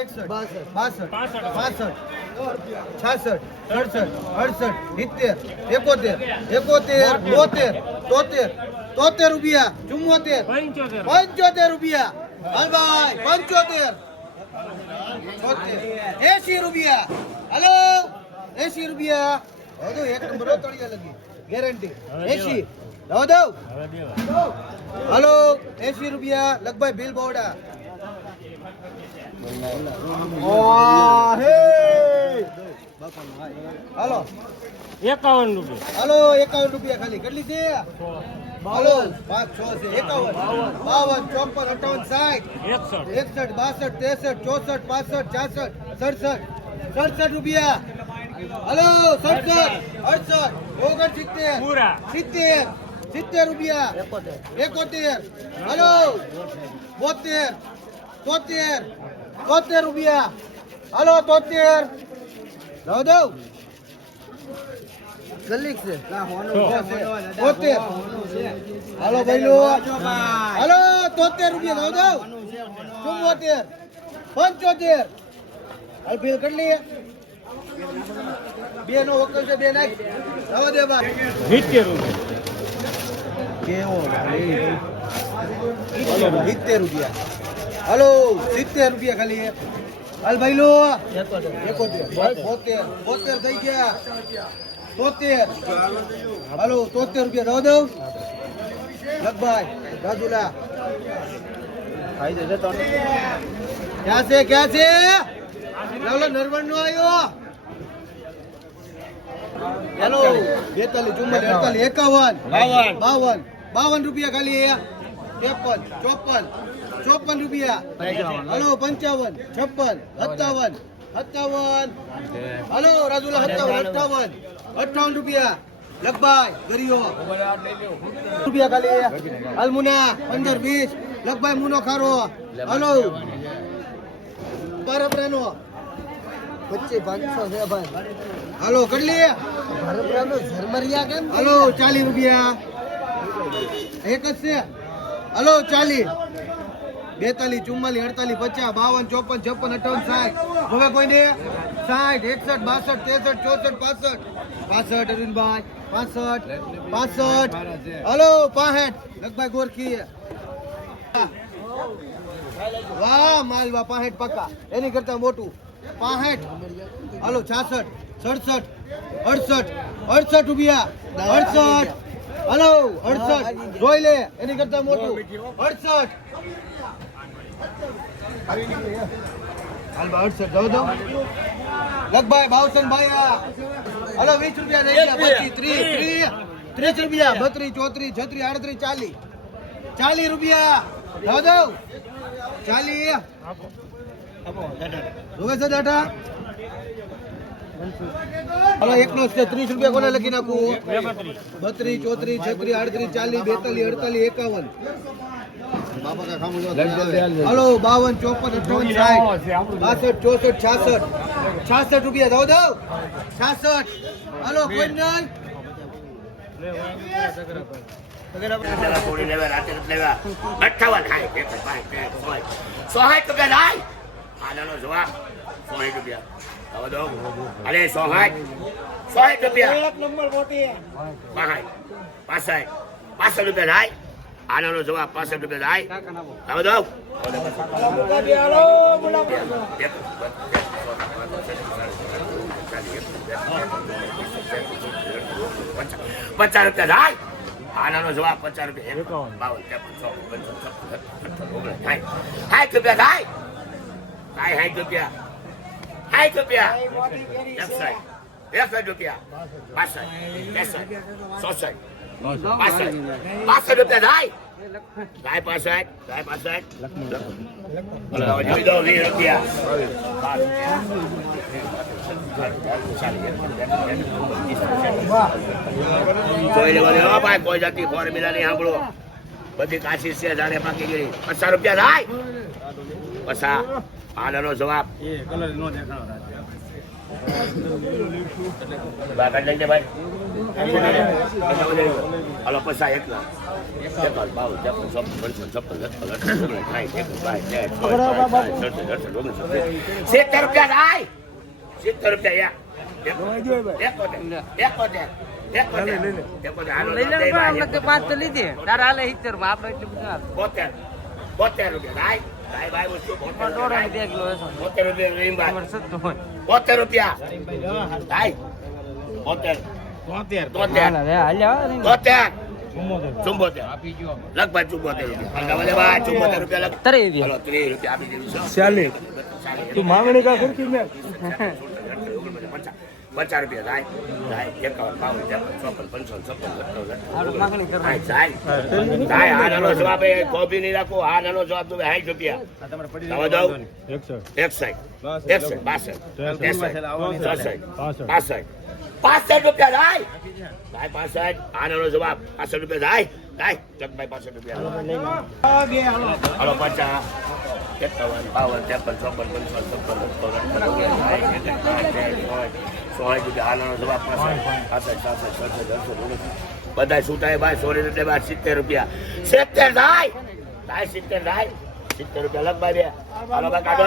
61 62 63 66 67 68 70 71 72 73 રૂપિયા 74 75 રૂપિયા હાલ ભાઈ 75 80 રૂપિયા હાલો 80 રૂપિયા હવે એક નંબર તળિયા લગી ગેરંટી 80 લાવો દઉં હાલો 80 રૂપિયા લગભાઈ બિલ બોર્ડા હાલો 51 રૂપિયા હાલો 51 રૂપિયા ખાલી કેટલી છે હાલો 5 6 છે 51 52 53 61 62 63 64 65 66 67 રૂપિયા હાલો 67 68 69 પૂરા 70 રૂપિયા 71 હાલો 72 રૂપિયા હાલો 73 લાવ દઉં ગલીક છે 73 હાલો ભાઈલો હાલો 73 રૂપિયા લાવ દઉં 74 75 હાલ બિલ કેટલી બે નો વકલ છે બે નાખ લાવ દે બા 70 રૂપિયા કેવો 70 રૂપિયા હાલો 70 રૂપિયા ખાલી હાલ ભાઈ લો 72 થઈ ગયા 73 હાલો 73 રૂપિયા દો દઉં લગભાઈ રાજુલા ક્યાં છે લાલો નરવણ નો આવ્યો હેલો 42 44 51 52 રૂપિયા ખાલી 53 54 રૂપિયા હલો 55 56 57 હલો રાજુલા 58 રૂપિયા લગભાઈ ગરિયો રૂપિયા ખાલી અલમુના 15 20 લગભાઈ મુનો ખારો હલો પરબરાનો 25 500 છે ભાઈ હલો કેટલી પરબરાનો ઝરમરિયા કેમ હલો 40 રૂપિયા એક જ છે હલો 40 42 44 48 50 52 54 56 57 58 60 હવે કોઈ ને 60 61 62 63 64 65 65 અરવિંદભાઈ 65 હલો 65 લગભાઈ ગોરખી વાહ માલવા 65 પક્કા એની કરતા મોટું 65 હલો 66 67 68 રૂપિયા 68 હલો 68 જોઈ લે એની કરતા મોટું 68 લગભાઈ બાવસન ભાઈ હલો 20 રૂપિયા દઈ ગયા 25 30 રૂપિયા 32 34 36 38 40 રૂપિયા લાવ દઉં 40 રોવે છે દાદા હલો એકનો 30 રૂપિયા કોને લખી નાખું 32 34 36 38 40 42 41 હલો 52 54 58 66 રૂપિયા દો 66 હલો કોઈ નહીં આનાનો જવાબ 65 રૂપિયા થાય હવે દો 50 રૂપિયા થાય આનાનો જવાબ 50 રૂપિયા 52 53 60 રૂપિયા થાય 60 રૂપિયા 61 રૂપિયા 62 65 રૂપિયા થાય 65 20 રૂપિયા કોઈ જાતિ ફોર્મ્યુલા નહીં સાંભળો બધી કાશી છે જાણે બાકી ગઈ 50 રૂપિયા થાય 50 આનો જવાબ કાઢ લઈ લે ભાઈ. હાલો પૈસા એકલા. 70 રૂપિયા થાય. 70 રૂપિયા પાંચ તો લીધી તારા હાલે 70 માં આપણે એટલું બધું 72 રૂપિયા થાય. ભાઈ વસ્તુ 72 રૂપિયા રીંબા. 72 રૂપિયા થાય. 72 લગભગ 74 રૂપિયા લગ. 30 રૂપિયા આપી દીધું. 40 તું માંગણી કા કરતી મેં 50 રૂપિયા થાય. 51 આ નાનો જવાબ કોબી નહીં રાખો. આ નાનો જવાબ તમે 60 રૂપિયા 65 રૂપિયા થાય. 65 આ નાનો જવાબ 65 રૂપિયા થાય. જગભાઈ 65 રૂપિયા હાલો 50 51 52 બધા છૂટાય ભાઈ. 100 એટલે 70 રૂપિયા. 70 થાય. 70 થાય. 70 રૂપિયા લગ ભાઈ. હાલો ભાઈ કાઢો.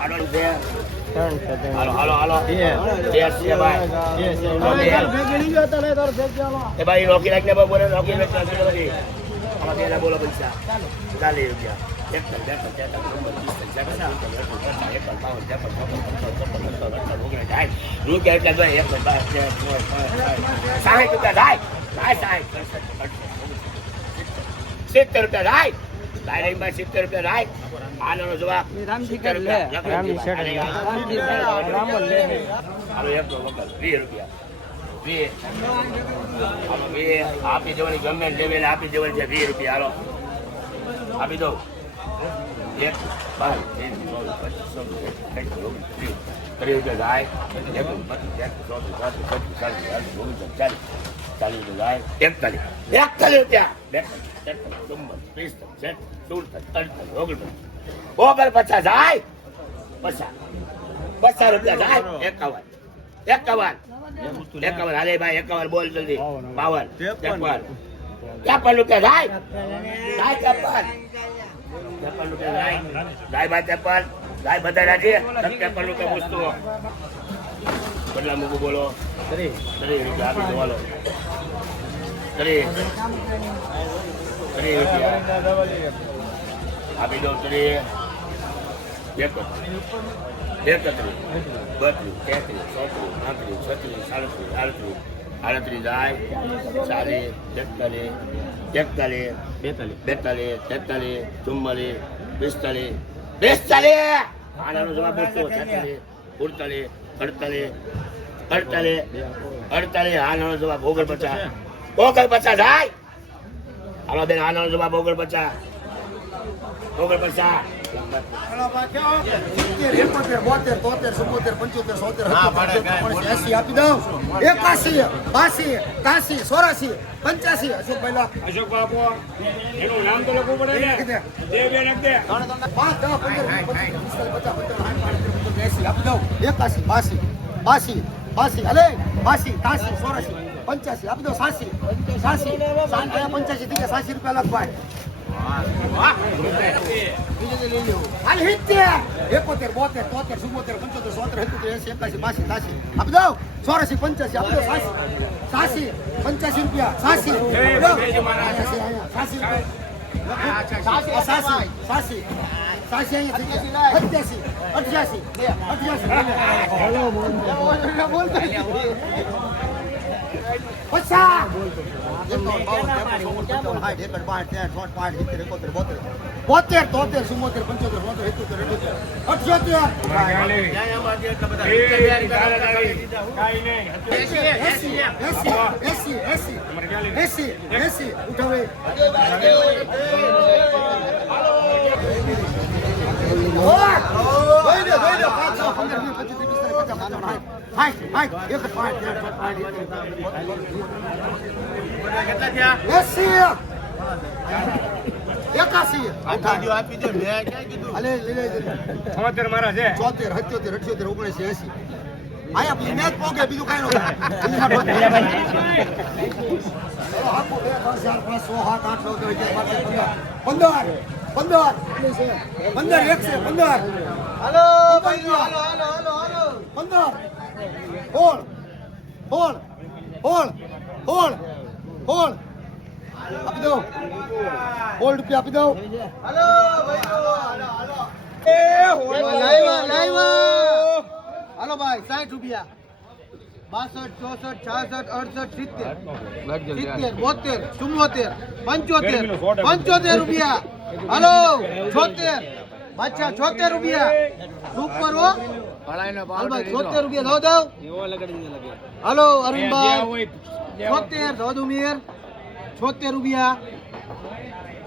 હાલો એ ભાઈ રોકી રાખને બોલો. રોકી રાખને બોલો પૈસા 40 રૂપિયા. 70 રૂપિયા થાય. 70 રૂપિયા થાય. આનો જવાબ રામજી કર લે રામજી શેઠ રામજી રામ લે હાલો 1 રૂપિયા 20 હાલો 20 આપી દેવાની. ગમે લેવેલ આપી દેવાની છે. 20 રૂપિયા હાલો આપી દો. 1 2 રૂપિયા ઓગણ 50 જાય. 50 રૂપિયા જાય. 51 હાલે ભાઈ. 51 બોલ જલ્દી. 52 53 રૂપિયા જાય. 53 રૂપિયા જાય ભાઈ. 53 જાય બધા રાખીએ. 53 રૂપિયા પૂછતો બદલા મૂકું બોલો. 30 રૂપિયા આપી દો. 30 રૂપિયા આપી દો. 30 31 32 33 34 35 જાય. 40 41 42 43 44 45 આનો જવાબ પૂછતો. 46 48 આનો જવાબ 49 જાય. હાલો બેન આનો જવાબ 49 અશોક બાપુ એનું નામ તો લખવું પડે ને. દેવે નખદે 85 આપી દો. 86 85 થી 86 રૂપિયા લખ ભાઈ. 74 મારા છે. 74 77 78 79 80 આયા આપણી મેચ પોગે બીજું કાંઈ ન થાય. 15 હાલો ભાઈ હાલો હાલો હાલો હાલો 15 હોળ હોળ હોળ હોળ હોળ આપી દો હોળ રૂપિયા આપી દો હાલો ભાઈ હાલો હાલો એ હોળ લાઈવ હાલો ભાઈ 60 રૂપિયા 62 64 66 68 70 72 75 રૂપિયા હાલો 76 બાદશાહ 76 રૂપિયા સુપર હો હાલ ભાઈ 76 રૂપિયા દો હાલો અરુણભાઈ 76 દો દો મીર 76 રૂપિયા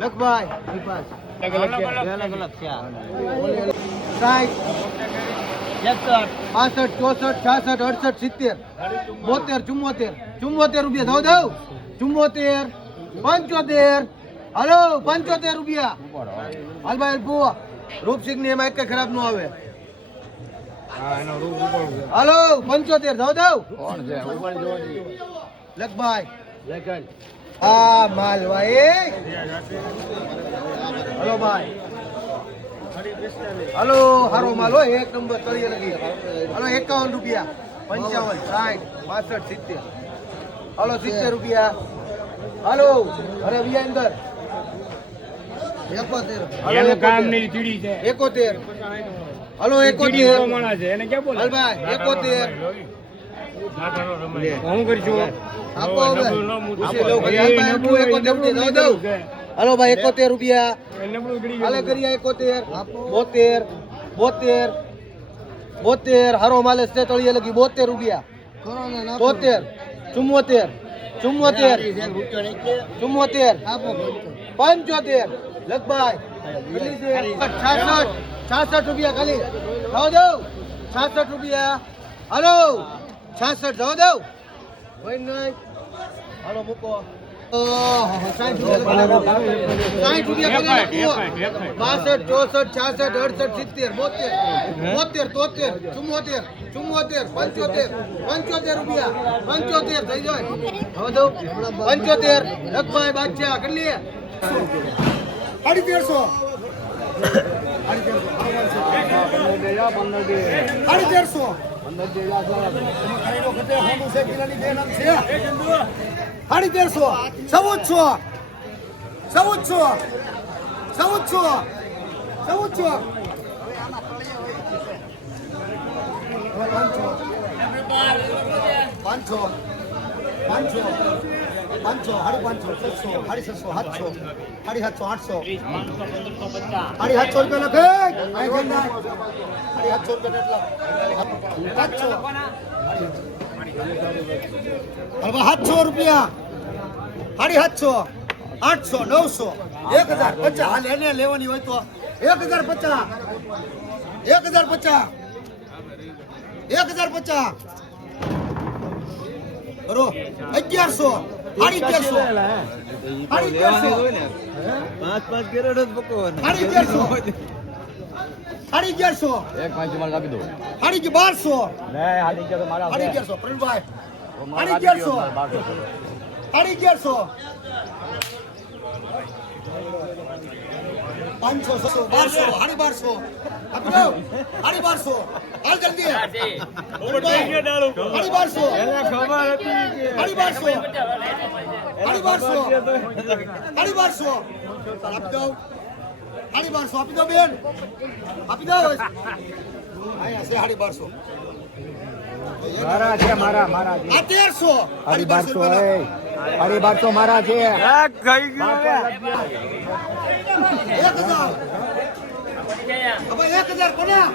લખભાઈ વિપાસ અલગ અલગ છે 60 65 64 66 68 70 72 રૂપિયા દો 74 75 હાલો 75 રૂપિયા હાલ ભાઈ બુઆ રૂપસિંહ ની એમાં એક ખરાબ નો આવે હાલો 75 દો લખભાઈ આ માલ ભાઈ હાલો ભાઈ હાલો હારો માલ હો એક નંબર તળિયે લગી હાલો 51 રૂપિયા 55 60 62 70 હાલો 70 રૂપિયા હાલો અરે વિયા અંદર 71 એનું કામ નહીં ચીડી છે 71 હાલો 71 માણસ છે એને ક્યાં બોલે હાલ ભાઈ 71 હું કરશું આપો હવે હાલો ભાઈ 71 રૂપિયા હાલે કરીએ 71 72 72 હારો માલે છે તળિયે લગી 72 રૂપિયા 72 74 75 લખભાઈ 66 રૂપિયા ખાલી જાવ દઉં 66 રૂપિયા હાલો 66 જાવ દઉં હોય નહીં હાલો મૂકો 60 રૂપિયા 62 64 66 68 70 72 73 74 રૂપિયા 75 થઈ જાય હવે દઉં 75 લખભાઈ બાદશાહ કરી લે 700 રૂપિયા 750 800 900 1050 હાલ એને લેવાની હોય તો 1050 બરો 1100 હાલ જલ્દી આપી દો બેન આપી દો અહીંયા છે 1200 મારા આ 1300 1200 મારા છે 1000 હવે 1000 કોના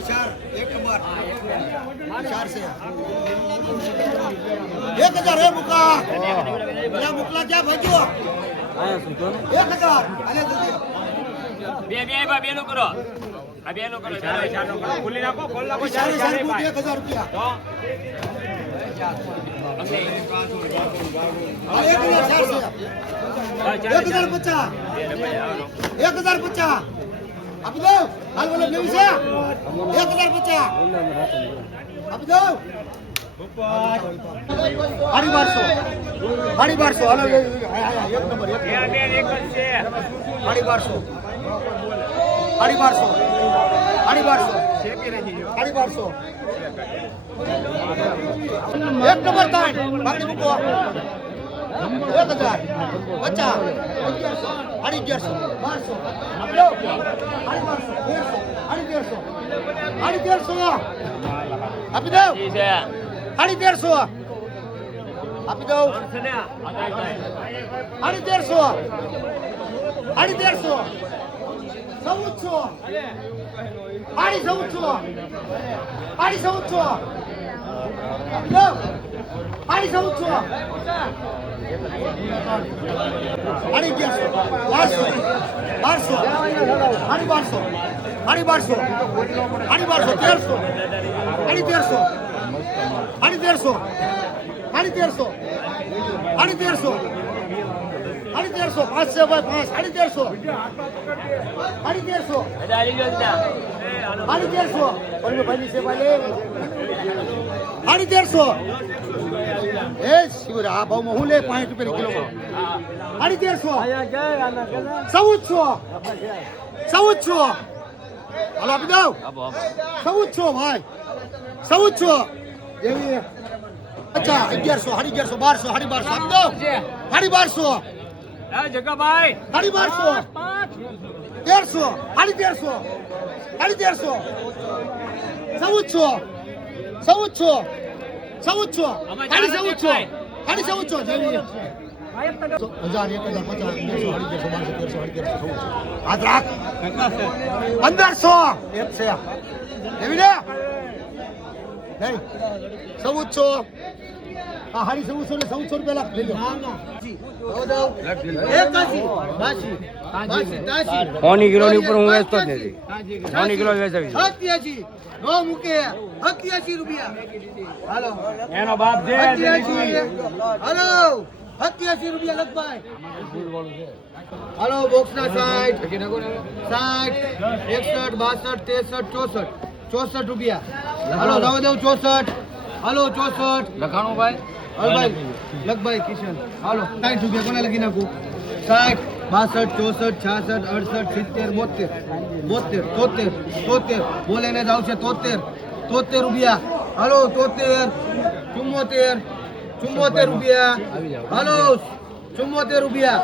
4 એક નંબર 4 છે 1000 હે મુકા પેલા મુકલા ક્યાં ભાગ્યો આયા સુતો 1000 આલે જલ્દી બે નું કરો આ બે નું કરો ચાલો ખોલી નાખો ખોલ નાખો 1000 રૂપિયા 1050 આપી દો હાલ બોલો 1050 આપી દો. 1250. 1250. હાલો એક નંબર એક. બે બેન એક જ છે 1250. 1250. 1250. 1250. એક નંબર તાણ બાકી મૂકો 1000 50 1100 1200 આપી દો 1350 આપી દો 1350 1350 હું લે 5 રૂપિયા કિલો 1400 હાલો આપી દો 1400 ભાઈ 1400 એવી 1100 1200 આપી દો 1200 જગાભાઈ 1200 1300 1300 1400 જેવી 1000 હાથ રાખ 1500 એક છે એવી ને નહીં 1400 આ હારી 1400 રૂપિયા લાખ લઈ લો 100 કિલોની ઉપર હું વેચતો જ નથી 100 કિલો વેચાવી 87 નો મૂકે 87 રૂપિયા હાલો એનો બાપ છે 87 હાલો 87 રૂપિયા લખભાઈ હાલો બોક્સ ના 60 61 62 63 64 રૂપિયા હાલો રવા દઉં 64 હાલો 64 લખાણું ભાઈ હલભાઈ લખભાઈ કિશન હાલો 60 રૂપિયા કોને લખી નાખું 60 62 64 66 68 70 બોલે ને જ આવશે 73 રૂપિયા હાલો 73 74 રૂપિયા હાલો 74 રૂપિયા